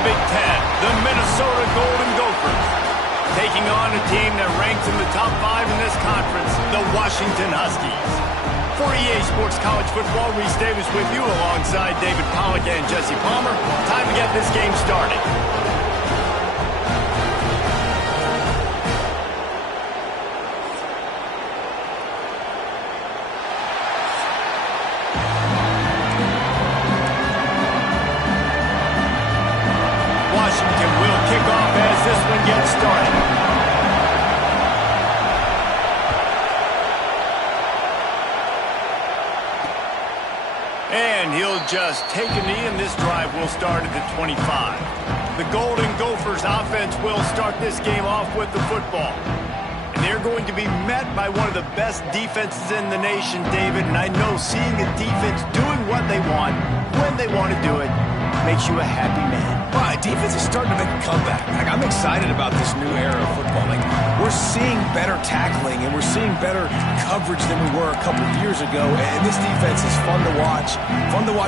the Big Ten, the Minnesota Golden Gophers, taking on a team that ranks in the top 5 in this conference, the Washington Huskies. For EA Sports College Football, Reese Davis with you alongside David Pollack and Jesse Palmer. Time to get this game started. Washington will kick off as this one gets started. And he'll just take a knee, and this drive will start at the 25. The Golden Gophers offense will start this game off with the football. And they're going to be met by one of the best defenses in the nation, David. And I know seeing a defense doing what they want, when they want to do it, makes you a happy man. Well, defense is starting to make a comeback. I'm excited about this new era of football. We're seeing better tackling, and we're seeing better coverage than we were a couple of years ago. And this defense is fun to watch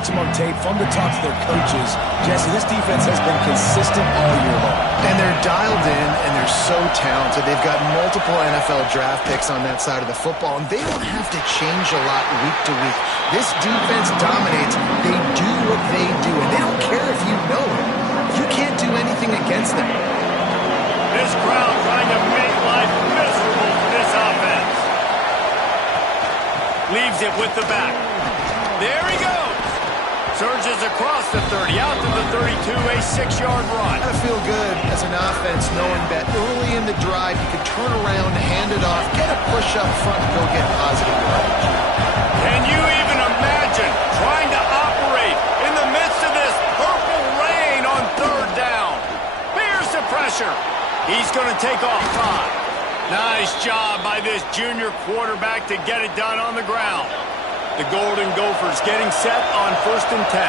them on tape, fun to talk to their coaches. Jesse, this defense has been consistent all year long. And they're dialed in, and they're so talented. They've got multiple NFL draft picks on that side of the football, and they don't have to change a lot week to week. This defense dominates. They do what they do, and they don't care if you know it. You can't do anything against them. This crowd trying to make life miserable for this offense. Leaves it with the back. There he goes. Surges across the 30, out to the 32, a 6-yard run. Gotta feel good as an offense knowing that early in the drive you can turn around, hand it off, get a push up front, and go get positive yardage. Can you even imagine trying to operate in the midst of this purple rain on third down? Here's the pressure. He's going to take off 5. Nice job by this junior quarterback to get it done on the ground. The Golden Gophers getting set on 1st and 10.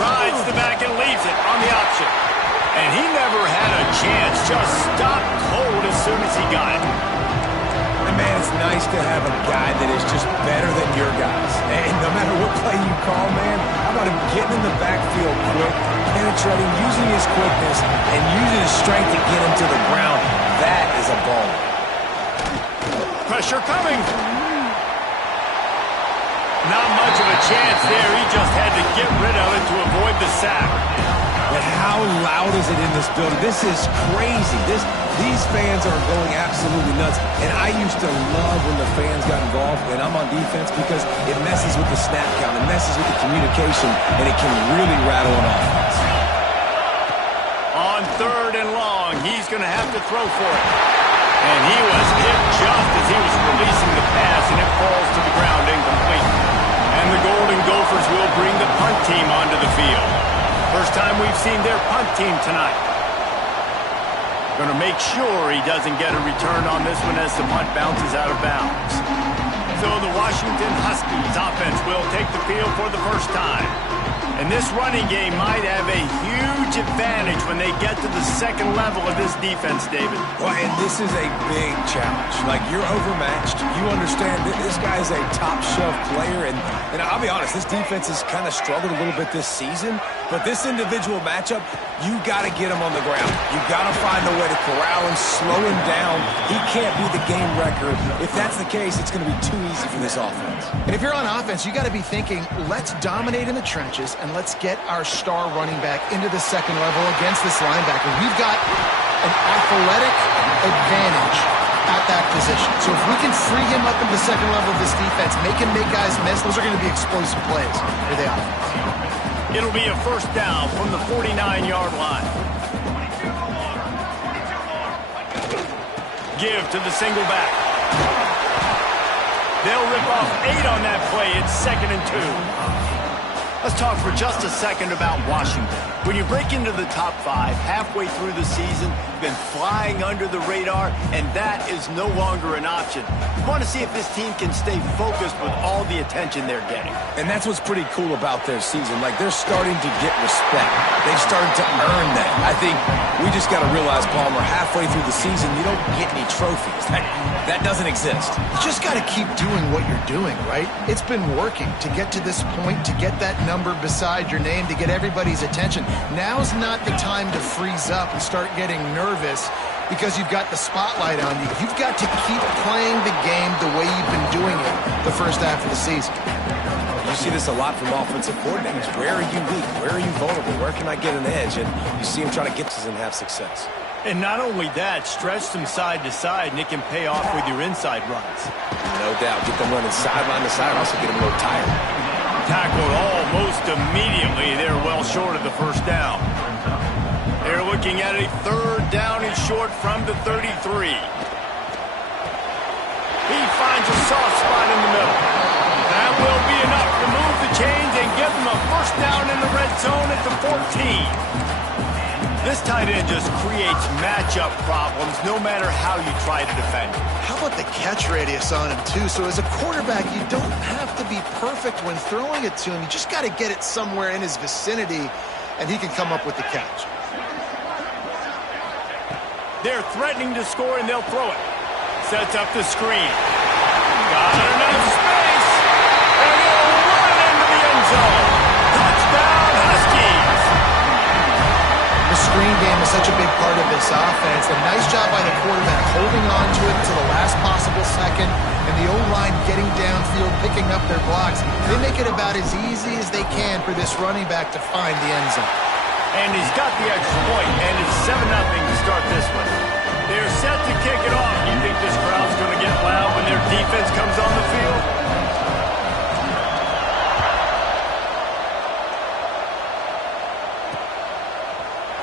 Rides the back and leaves it on the option. And he never had a chance, just stopped cold as soon as he got it. And man, it's nice to have a guy that is just better than your guys. And no matter what play you call, man, how about him getting in the backfield quick, penetrating, using his quickness, and using his strength to get him to the ground. That is a ball. Pressure coming. Not much of a chance there. He just had to get rid of it to avoid the sack. But how loud is it in this building? This is crazy. These fans are going absolutely nuts. And I used to love when the fans got involved when I'm on defense because it messes with the snap count. It messes with the communication, and it can really rattle an offense. On 3rd and long, he's going to have to throw for it. And he was hit just as he was releasing the pass, and it falls to the ground incomplete. And the Golden Gophers will bring the punt team onto the field. First time we've seen their punt team tonight. Going to make sure he doesn't get a return on this one as the punt bounces out of bounds. So the Washington Huskies offense will take the field for the first time. And this running game might have a huge advantage when they get to the second level of this defense, David. Well, and this is a big challenge. Like, you're overmatched. You understand that this guy is a top-shelf player. And I'll be honest, this defense has kind of struggled a little bit this season. But this individual matchup, you got to get him on the ground. You got to find a way to corral him, slow him down. He can't be the game wrecker. If that's the case, it's going to be too easy for this offense. And if you're on offense, you got to be thinking, let's dominate in the trenches and let's get our star running back into the second level against this linebacker. We've got an athletic advantage at that position. So if we can free him up into the second level of this defense, make him make guys miss, those are going to be explosive plays for the offense. It'll be a first down from the 49-yard line. Give to the single back. They'll rip off 8 on that play. It's 2nd and 2. Let's talk for just a second about Washington. When you break into the top 5 halfway through the season, you've been flying under the radar, and that is no longer an option. You want to see if this team can stay focused with all the attention they're getting. And that's what's pretty cool about their season. Like, they're starting to get respect. They've started to earn that. I think we just got to realize, Palmer, halfway through the season, you don't get any trophies. That doesn't exist. You just got to keep doing what you're doing, right? It's been working to get to this point, to get that number beside your name, to get everybody's attention. Now's not the time to freeze up and start getting nervous because you've got the spotlight on you. You've got to keep playing the game the way you've been doing it the first half of the season. You see this a lot from offensive coordinators. Where are you weak? Where are you vulnerable? Where can I get an edge? And you see them trying to get this and have success. And not only that, stretch them side to side, and it can pay off with your inside runs. No doubt. Get them running sideline to side. Also get them a little tired. Tackled almost immediately. They're well short of the first down. They're looking at a third down and short from the 33. He finds a soft spot in the middle. That will be enough to move the chains and give them a first down in the red zone at the 14. This tight end just creates matchup problems no matter how you try to defend him. How about the catch radius on him, too? So as a quarterback, you don't have to be perfect when throwing it to him. You just got to get it somewhere in his vicinity, and he can come up with the catch. They're threatening to score, and they'll throw it. Sets up the screen. Got enough space, and he'll run into the end zone. Touchdown, Huskies! The screen game is such a big part of this offense. A nice job by the quarterback holding on to it until the last possible second, and the O-line getting downfield, picking up their blocks. They make it about as easy as they can for this running back to find the end zone. And he's got the extra point, and it's 7-0 to start this one. They're set to kick it off. You think this crowd's going to get loud when their defense comes on the field?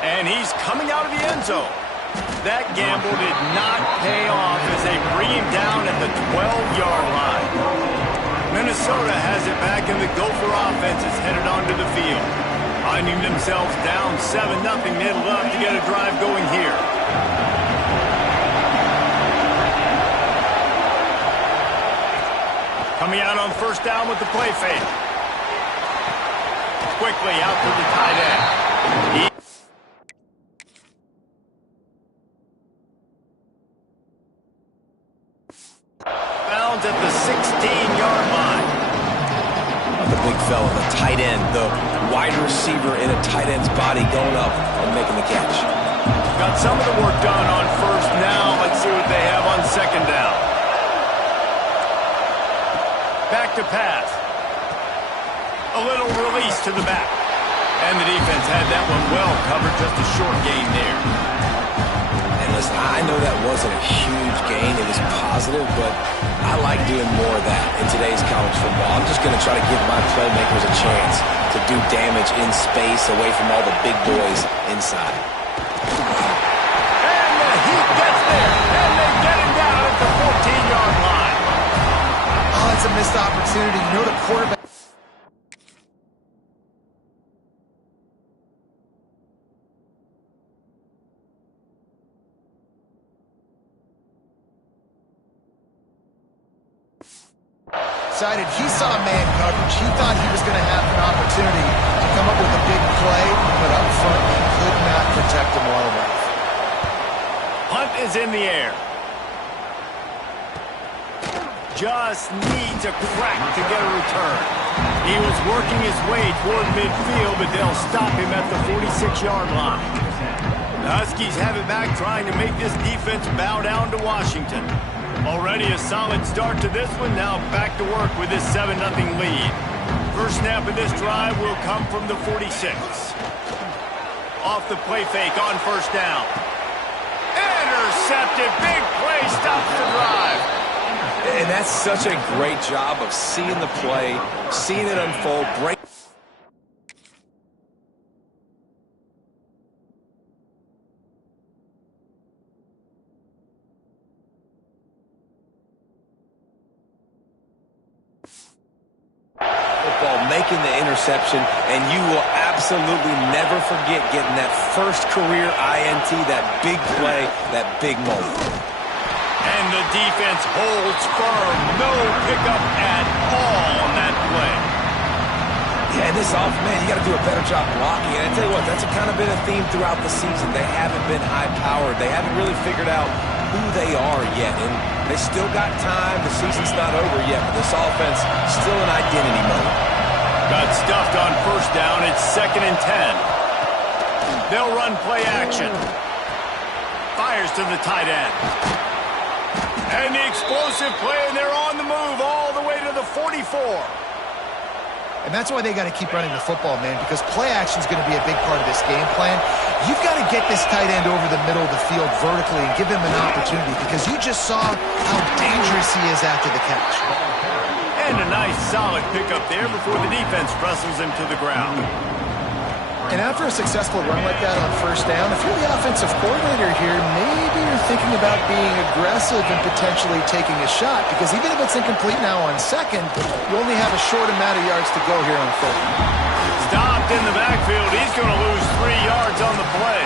And he's coming out of the end zone. That gamble did not pay off as they bring him down at the 12-yard line. Minnesota has it back, and the Gopher offense is headed onto the field. Finding themselves down 7-0, they'd love to get a drive going here. Coming out on first down with the play fake. Quickly out to the tight end. Bounds at the 16-yard line. The big fella, the tight end, the wide receiver in a tight end's body going up and making the catch. Got some of the work done on first. Now let's see what they have on second down. Back to pass. A little release to the back. And the defense had that one well covered. Just a short gain there. And listen, I know that wasn't a huge gain. It was positive, but I like doing more of that in today's college football. I'm just going to try to give my playmakers a chance to do damage in space away from all the big boys inside. And the Heat gets there. And they get him down at the 14-yard line. Oh, it's a missed opportunity. You know the quarterback. Decided he saw man coverage. He thought he was going to have an opportunity to come up with a big play, but up front he could not protect him well enough. Punt is in the air. Just needs a crack to get a return. He was working his way toward midfield, but they'll stop him at the 46-yard line. The Huskies have it back, trying to make this defense bow down to Washington. Already a solid start to this one. Now back to work with this 7-0 lead. First snap of this drive will come from the 46. Off the play fake on first down. Intercepted. Big play stops the drive. And that's such a great job of seeing the play, seeing it unfold, break. making the interception, and you will absolutely never forget getting that first career INT, that big play, that big moment. And the defense holds firm. No pickup at all on that play. Yeah, and this offense, man, you got to do a better job blocking. And I tell you what, that's kind of been a theme throughout the season. They haven't been high-powered. They haven't really figured out who they are yet. And they still got time. The season's not over yet, but this offense still in identity mode. Got stuffed on first down. It's 2nd and 10. They'll run play action. Fires to the tight end. And the explosive play, and they're on the move all the way to the 44. And that's why they got to keep running the football, man, because play action is going to be a big part of this game plan. You've got to get this tight end over the middle of the field vertically and give him an opportunity, because you just saw how dangerous he is after the catch. And a nice solid pickup there before the defense wrestles him to the ground. And after a successful run like that on first down, if you're the offensive coordinator here, maybe you're thinking about being aggressive and potentially taking a shot, because even if it's incomplete now on second, you only have a short amount of yards to go here on third. Stopped in the backfield. He's going to lose 3 yards on the play.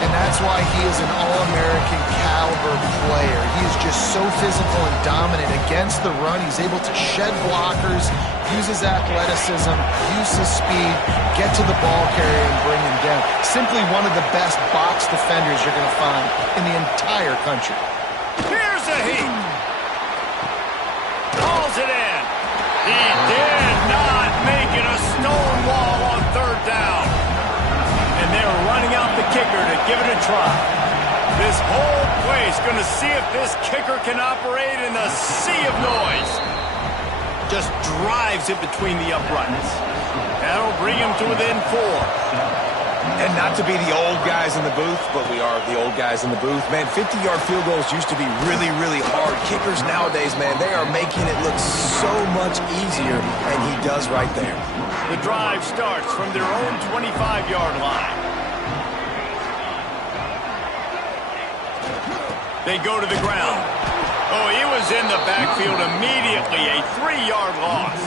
And that's why he is an All-American caliber player. He is just so physical and dominant against the run. He's able to shed blockers, use his athleticism, use his speed, get to the ball carrier and bring him down. Simply one of the best box defenders you're going to find in the entire country. Here's a heat. Calls it in. He did not make it a stone wall on third down. And they're running out the kicker to give it a try. This whole place going to see if this kicker can operate in the sea of noise. Just drives it between the uprights. That'll bring him to within 4. And not to be the old guys in the booth, but we are the old guys in the booth. Man, 50-yard field goals used to be really, really hard. Kickers nowadays, man, they are making it look so much easier, and he does right there. The drive starts from their own 25-yard line. They go to the ground. Oh, he was in the backfield immediately. A 3-yard loss.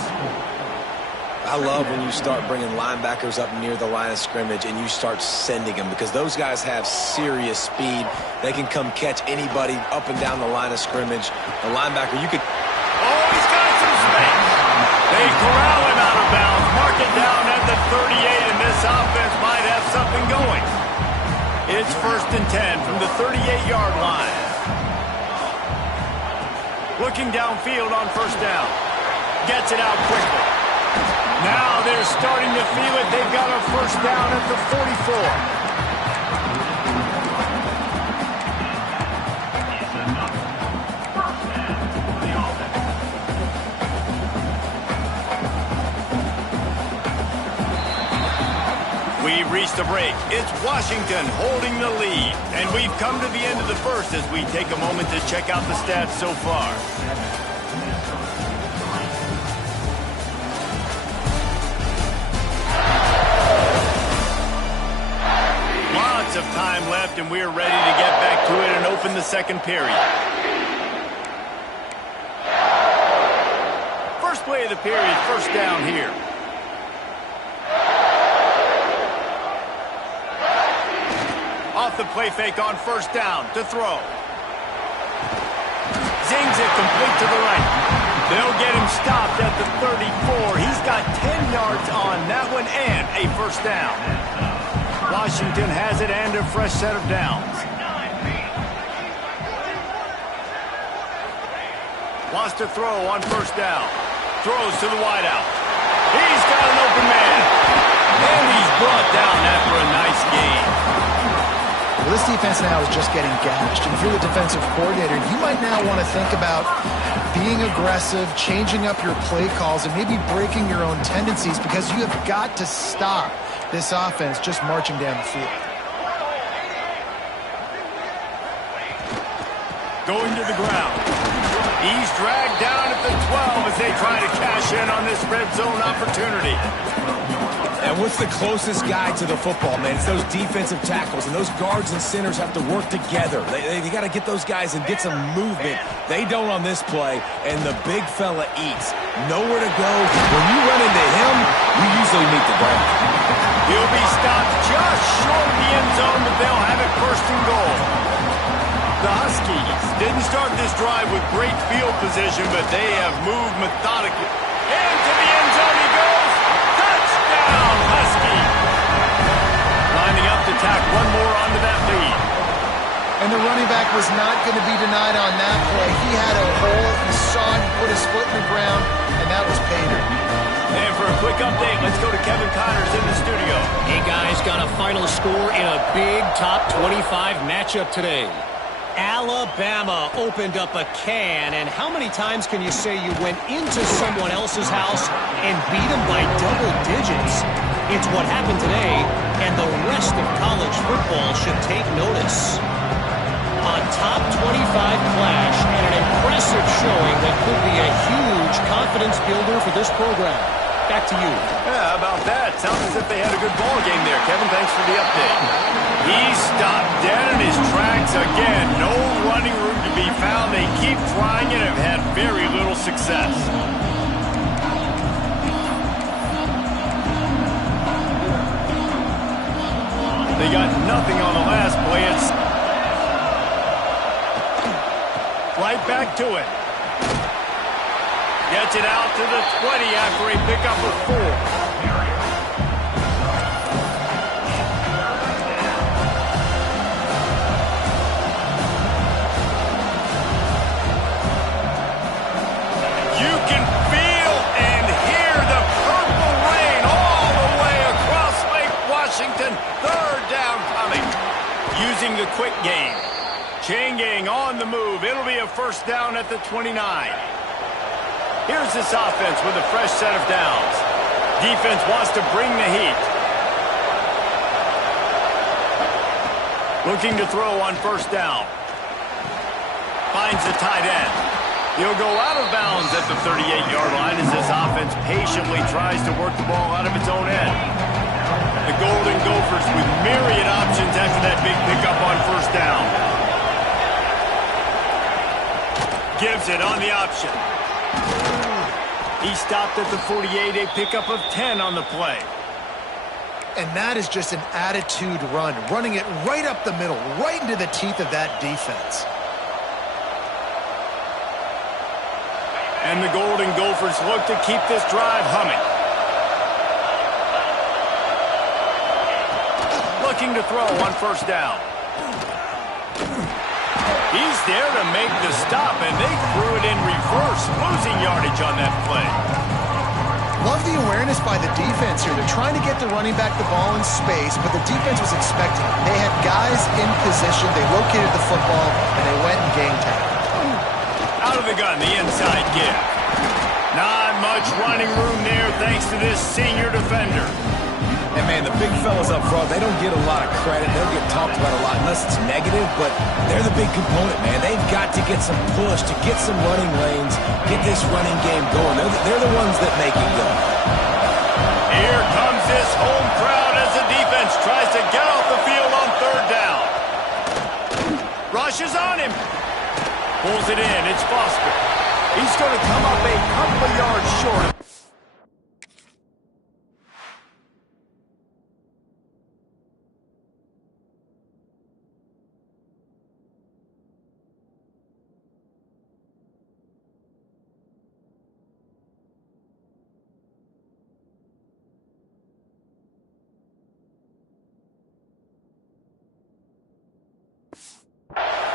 I love when you start bringing linebackers up near the line of scrimmage and you start sending them, because those guys have serious speed. They can come catch anybody up and down the line of scrimmage. The linebacker, you could... Oh, he's got some space. They corral him out of bounds. Mark it down at the 38, and this offense might have something going. It's 1st and 10 from the 38-yard line. Looking downfield on first down. Gets it out quickly. Now they're starting to feel it. They've got a first down at the 44. We've reached the break. It's Washington holding the lead. And we've come to the end of the first as we take a moment to check out the stats so far. Lots of time left, and we're ready to get back to it and open the second period. First play of the period, first down here. Off the play fake on first down to throw. Zings it complete to the right. They'll get him stopped at the 34. He's got 10 yards on that one and a first down. Washington has it and a fresh set of downs. Wants to throw on first down. Throws to the wideout. He's got an open man. And he's brought down after a nice gain. Well, this defense now is just getting gashed. And if you're the defensive coordinator, you might now want to think about being aggressive, changing up your play calls, and maybe breaking your own tendencies, because you have got to stop this offense just marching down the field. Going to the ground. He's dragged down at the 12 as they try to cash in on this red zone opportunity. And And what's the closest guy to the football, man? It's those defensive tackles, and those guards and centers have to work together. They got to get those guys and get some movement. They don't on this play, and the big fella eats. Nowhere to go. When you run into him, you usually meet the ground. He'll be stopped just short of the end zone, but they'll have it first and goal. The Huskies didn't start this drive with great field position, but they have moved methodically. Into the end zone he goes. Touchdown, Huskies. Lining up to tack one more onto that lead. And the running back was not going to be denied on that play. He had a hole. He saw it. He put his foot in the ground, and that was pay dirt. And for a quick update, let's go to Kevin Connors in the studio. Hey, guys, got a final score in a big top 25 matchup today. Alabama opened up a can, and how many times can you say you went into someone else's house and beat them by double digits? It's what happened today, and the rest of college football should take notice. A top 25 clash and an impressive showing that could be a huge confidence builder for this program. Back to you. Yeah, how about that? Sounds as if they had a good ball game there. Kevin, thanks for the update. He stopped dead in his tracks again. No running room to be found. They keep trying it and have had very little success. They got nothing on the last play. It's right back to it. Gets it out to the 20 after a pickup of 4. You can feel and hear the purple rain all the way across Lake Washington. Third down coming. Using the quick game. Chain gang on the move. It'll be a first down at the 29. Here's this offense with a fresh set of downs. Defense wants to bring the heat. Looking to throw on first down. Finds the tight end. He'll go out of bounds at the 38-yard line as this offense patiently tries to work the ball out of its own end. The Golden Gophers with myriad options after that big pickup on first down. Gives it on the option. He stopped at the 48, a pickup of 10 on the play. And that is just an attitude run, running it right up the middle, right into the teeth of that defense. And the Golden Gophers look to keep this drive humming. Looking to throw on first down. He's there to make the stop, and they threw it in reverse, losing yardage on that play. Love the awareness by the defense here. They're trying to get the running back the ball in space, but the defense was expecting it. They had guys in position. They located the football, and they went and game tacked. Out of the gun, the inside give. Not much running room there thanks to this senior defender. And, man, the big fellas up front, they don't get a lot of credit. They don't get talked about a lot unless it's negative, but they're the big component, man. They've got to get some push, to get some running lanes, get this running game going. They're the ones that make it go. Here comes this home crowd as the defense tries to get off the field on third down. Rushes on him. Pulls it in. It's Foster. He's going to come up a couple of yards short.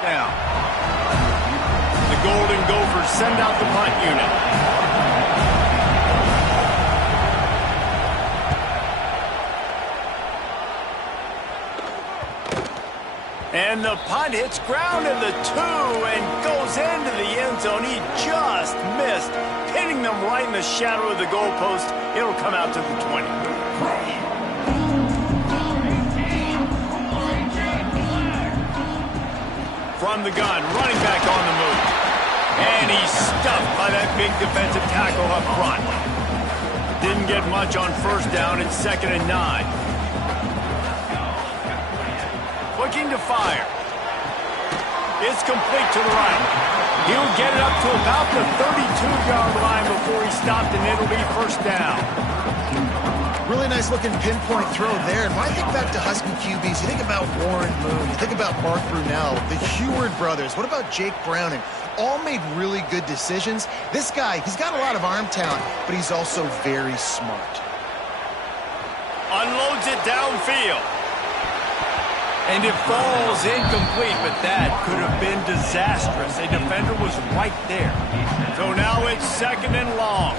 Now, the Golden Gophers send out the punt unit. And the punt hits ground in the 2 and goes into the end zone. He just missed, hitting them right in the shadow of the goalpost. It'll come out to the 20. From the gun, running back on the move. And he's stuffed by that big defensive tackle up front. Didn't get much on first down. It's 2nd and 9. Looking to fire. It's complete to the right. He'll get it up to about the 32-yard line before he stopped, and it'll be first down. Really nice looking pinpoint throw there. And when I think back to Husky QBs, you think about Warren Moon, you think about Mark Brunell, the Heward brothers. What about Jake Browning? All made really good decisions. This guy, he's got a lot of arm talent, but he's also very smart. Unloads it downfield. And it falls incomplete, but that could have been disastrous. A defender was right there. So now it's 2nd and long.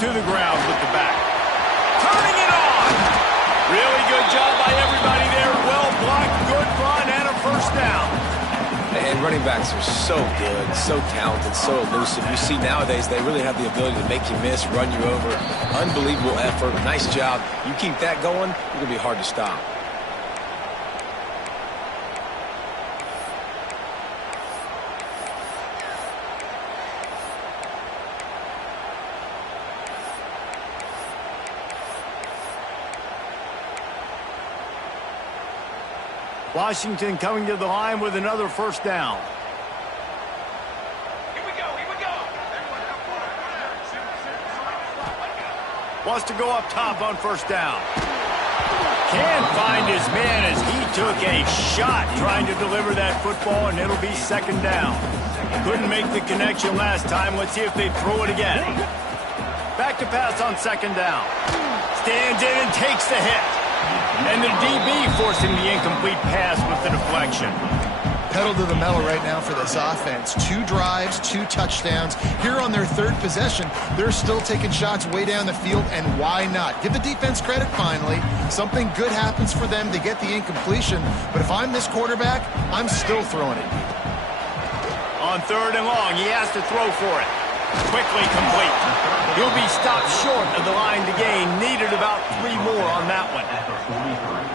To the ground with the back. Turning it on! Really good job by everybody there. Well blocked, good run, and a first down. And running backs are so good, so talented, so elusive. You see nowadays they really have the ability to make you miss, run you over. Unbelievable effort. Nice job. You keep that going, you're going to be hard to stop. Washington coming to the line with another first down. Here we go. Wants to go up top on first down. Can't find his man as he took a shot trying to deliver that football, and it'll be 2nd down. Couldn't make the connection last time. Let's see if they throw it again. Back to pass on 2nd down. Stands in and takes the hit. And the DB forcing the incomplete pass with the deflection. Pedal to the metal right now for this offense. 2 drives, 2 touchdowns. Here on their 3rd possession, they're still taking shots way down the field, and why not? Give the defense credit finally. Something good happens for them to get the incompletion, but if I'm this quarterback, I'm still throwing it deep. On 3rd and long, he has to throw for it. Quickly complete. He'll be stopped short of the line to gain. Needed about 3 more on that one.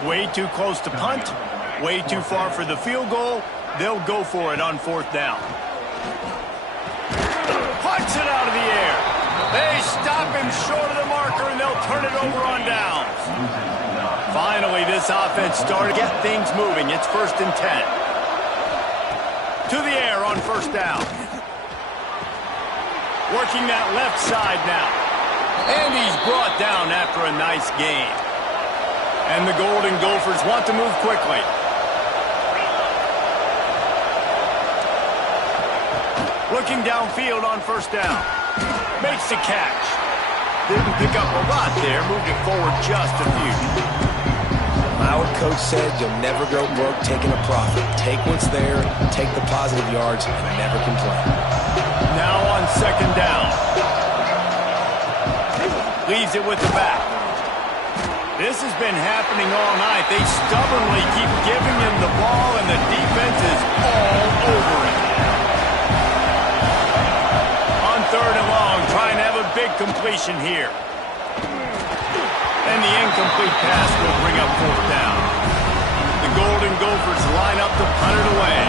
Way too close to punt. Way too far for the field goal. They'll go for it on 4th down. Punts it out of the air. They stop him short of the marker, and they'll turn it over on downs. Finally, this offense started to get things moving. It's 1st and 10. To the air on first down. Working that left side now. And he's brought down after a nice gain. And the Golden Gophers want to move quickly. Looking downfield on first down. Makes the catch. Didn't pick up a lot there. Moved it forward just a few. Our coach said you'll never go broke taking a profit. Take what's there, take the positive yards, and never complain. Now on 2nd down. Leaves it with the back. This has been happening all night. They stubbornly keep giving him the ball, and the defense is all over it. On 3rd and long, trying to have a big completion here. And the incomplete pass will bring up 4th down. The Golden Gophers line up to punt it away.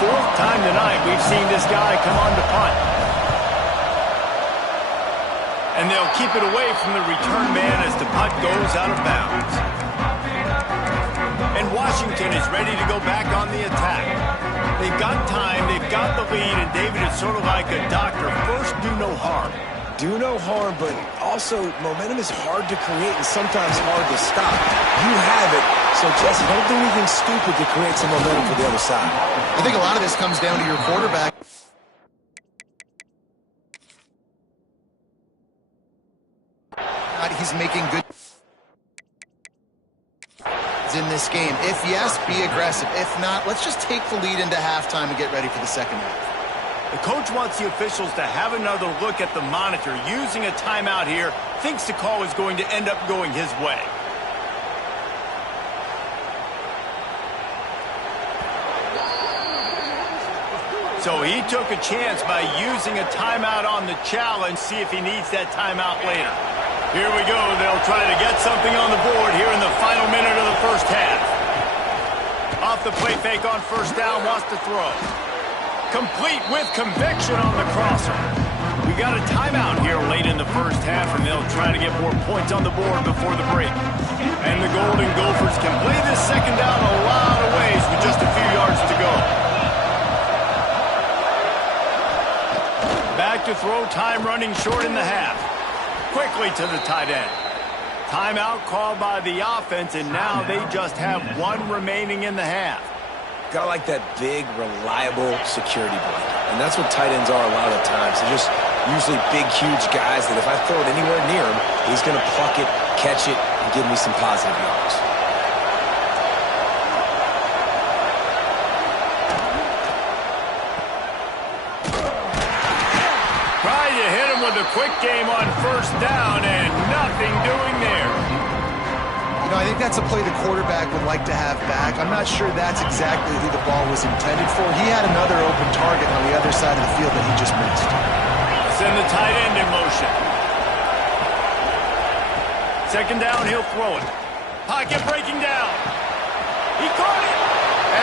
4th time tonight we've seen this guy come on to punt. And they'll keep it away from the return man as the punt goes out of bounds. And Washington is ready to go back on the attack. They've got time, they've got the lead, and David is sort of like a doctor. First, do no harm. Do no harm, but also momentum is hard to create and sometimes hard to stop. You have it, so just don't do anything stupid to create some momentum for the other side. I think a lot of this comes down to your quarterback. He's making good in this game. If yes, be aggressive. If not, let's just take the lead into halftime and get ready for the 2nd half. The coach wants the officials to have another look at the monitor. Using a timeout here, thinks the call is going to end up going his way. So he took a chance by using a timeout on the challenge. See if he needs that timeout later. Here we go. They'll try to get something on the board here in the final minute of the first half. Off the play fake on first down, wants to throw. Complete with conviction on the crosser. We got a timeout here late in the first half, and they'll try to get more points on the board before the break. And the Golden Gophers can play this second down a lot of ways with just a few yards to go. Back to throw, time running short in the half. Quickly to the tight end. Timeout called by the offense, and now they just have one remaining in the half. Gotta like that big, reliable security blanket. And that's what tight ends are a lot of the times. They're just usually big, huge guys that if I throw it anywhere near him, he's going to pluck it, catch it, and give me some positive yards. Trying to hit him with a quick game on first down, and nothing doing there. You know, I think that's a play the quarterback would like to have back. I'm not sure that's exactly who the ball was intended for. He had another open target on the other side of the field that he just missed. Send the tight end in motion. Second down, he'll throw it. Pocket breaking down. He caught it,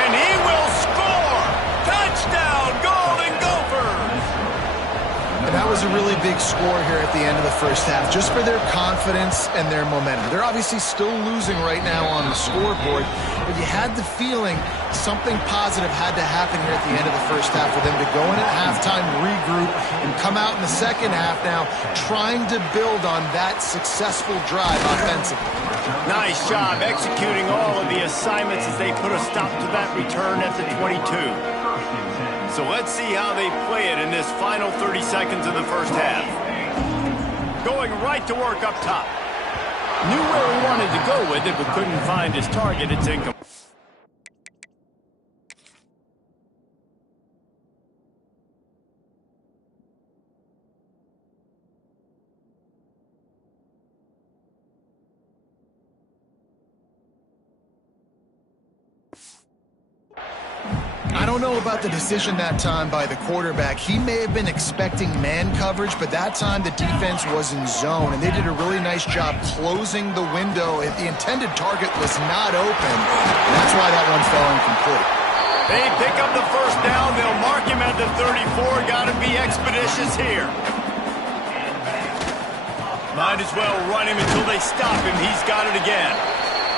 and he will score. Touchdown, Golden Gophers. And that was a really big score here at the end of the first half, just for their confidence and their momentum. They're obviously still losing right now on the scoreboard, but you had the feeling something positive had to happen here at the end of the first half for them to go in at halftime, regroup, and come out in the second half now trying to build on that successful drive offensively. Nice job executing all of the assignments as they put a stop to that return at the 22. So let's see how they play it in this final 30 seconds of the first half. Going right to work up top. Knew where he wanted to go with it, but couldn't find his target. It's incomplete. I don't know about the decision that time by the quarterback. He may have been expecting man coverage, but that time the defense was in zone, and they did a really nice job closing the window. If the intended target was not open, that's why that one fell incomplete. They pick up the first down. They'll mark him at the 34. Got to be expeditious here. Might as well run him until they stop him. He's got it again.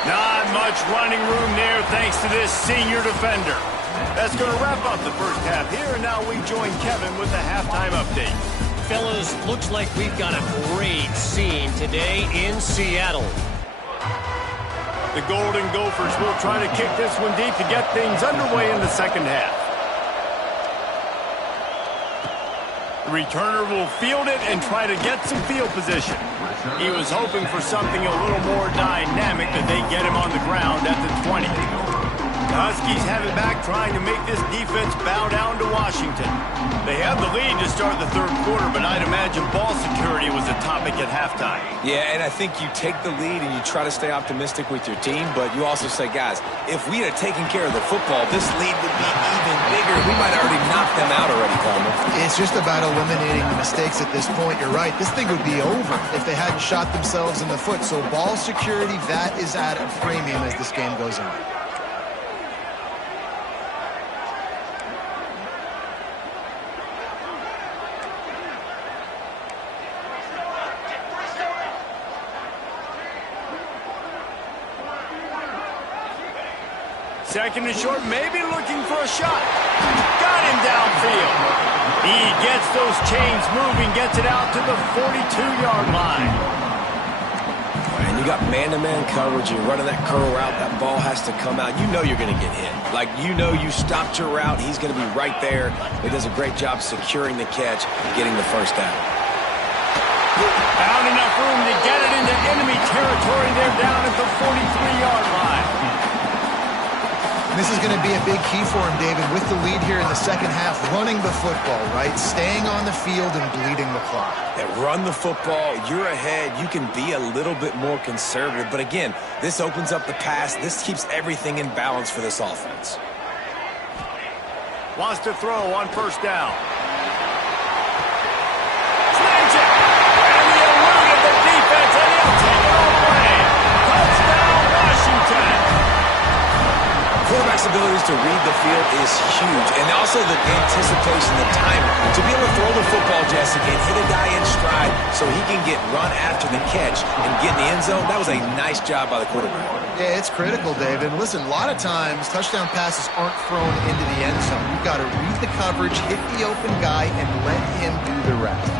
Not much running room there thanks to this senior defender. That's going to wrap up the first half here, and now we join Kevin with the halftime update. Fellas, looks like we've got a great scene today in Seattle. The Golden Gophers will try to kick this one deep to get things underway in the second half. The returner will field it and try to get some field position. He was hoping for something a little more dynamic, that they get him on the ground at the 20. The Huskies have it back, trying to make this defense bow down to Washington. They have the lead to start the third quarter, but I'd imagine ball security was a topic at halftime. Yeah, and I think you take the lead and you try to stay optimistic with your team, but you also say, guys, if we had taken care of the football, this lead would be even bigger. We might have already knocked them out already, Palmer. It's just about eliminating the mistakes at this point. You're right. This thing would be over if they hadn't shot themselves in the foot. So ball security, that is at a premium as this game goes on. Second and short, maybe looking for a shot. Got him downfield. He gets those chains moving, gets it out to the 42-yard line. And you got man-to-man coverage. You're running that curl route. That ball has to come out. You know you're going to get hit. Like, you know you stopped your route. He's going to be right there. He does a great job securing the catch, getting the first down. Found enough room to get it into enemy territory. They're down at the 43-yard line. This is going to be a big key for him, David, with the lead here in the second half, running the football, right? Staying on the field and bleeding the clock. Yeah, run the football. You're ahead. You can be a little bit more conservative. But again, this opens up the pass. This keeps everything in balance for this offense. Wants to throw on first down. Snatch it! And he eluded the defense, and he'll take it all the way. Touchdown, Washington! quarterback's abilities to read the field is huge, and also the anticipation, the timing. To be able to throw the football, Jesse, and hit a guy in stride so he can get run after the catch and get in the end zone, that was a nice job by the quarterback. Yeah, it's critical, David. Listen, a lot of times touchdown passes aren't thrown into the end zone. You've got to read the coverage, hit the open guy, and let him do the rest.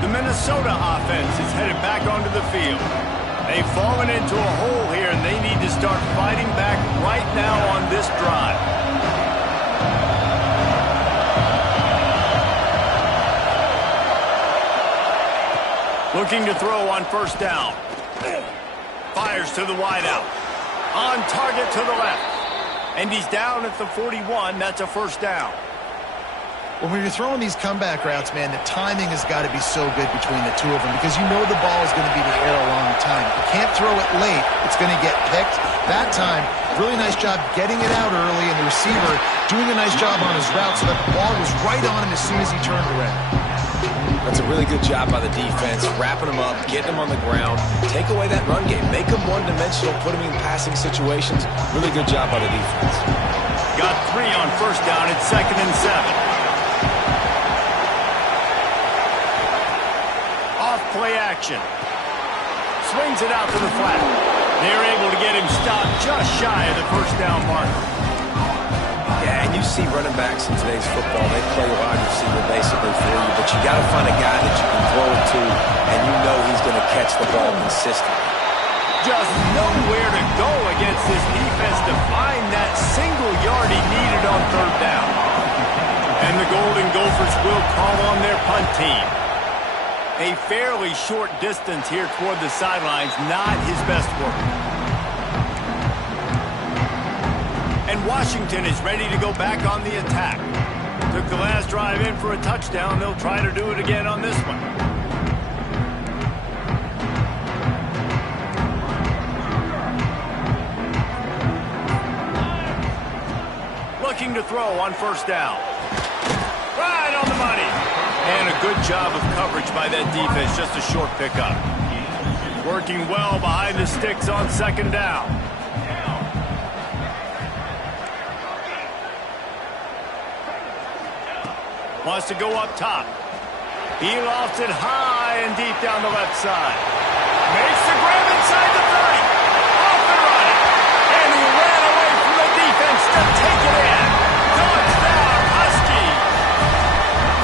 The Minnesota offense is headed back onto the field. They've fallen into a hole here, and they need to start fighting back right now on this drive. Looking to throw on first down. Fires to the wideout. On target to the left. And he's down at the 41. That's a first down. Well, when you're throwing these comeback routes, man, the timing has got to be so good between the two of them because you know the ball is going to be in the air a long time. You can't throw it late. It's going to get picked. That time, really nice job getting it out early, and the receiver doing a nice job on his route so that the ball was right on him as soon as he turned around. That's a really good job by the defense, wrapping them up, getting them on the ground, take away that run game, make them one-dimensional, put them in passing situations. Really good job by the defense. Got 3 on first down. It's 2nd and 7. Play action. Swings it out to the flat. They're able to get him stopped just shy of the first down marker. Yeah, and you see running backs in today's football, they play wide receiver basically for you, but you got to find a guy that you can throw it to, and you know he's going to catch the ball consistently. Just nowhere to go against this defense to find that single yard he needed on third down. And the Golden Gophers will call on their punt team. A fairly short distance here toward the sidelines, not his best work. And Washington is ready to go back on the attack. Took the last drive in for a touchdown. They'll try to do it again on this one. Looking to throw on first down. Right on the money. And a good job of coverage by that defense, just a short pickup. Working well behind the sticks on second down. Wants to go up top. He lofts it high and deep down the left side. Makes the grab inside the